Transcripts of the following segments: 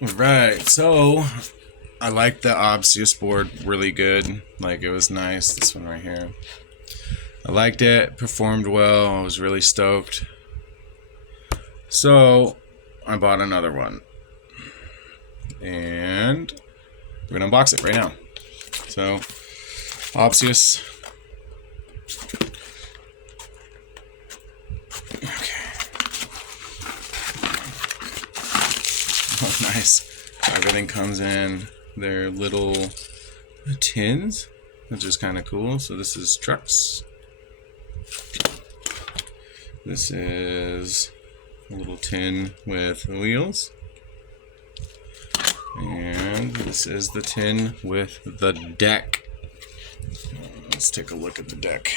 Right, so I like the Obsius board really good. Like, it was nice. This one right here. I liked it. Performed well. I was really stoked. So I bought another one. And we're going to unbox it right now. So, Obsius. Okay. Oh, nice. Everything comes in their little tins, which is kind of cool. So this is trucks. This is a little tin with wheels. And this is the tin with the deck. Let's take a look at the deck.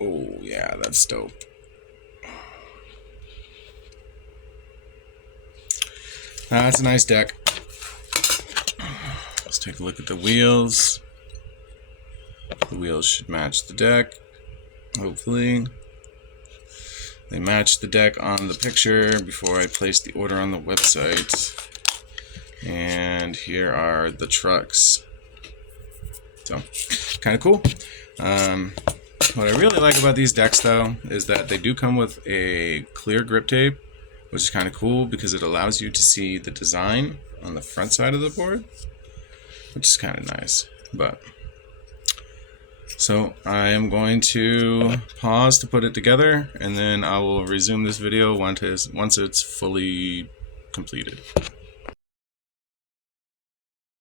Oh, yeah, that's dope. That's a nice deck. Let's take a look at the wheels. The wheels should match the deck, hopefully. They match the deck on the picture before I place the order on the website. And here are the trucks. So, kind of cool. What I really like about these decks, though, is that they do come with a clear grip tape, which is kind of cool because it allows you to see the design on the front side of the board, which is kind of nice. But so I am going to pause to put it together, and then I will resume this video once it's fully completed.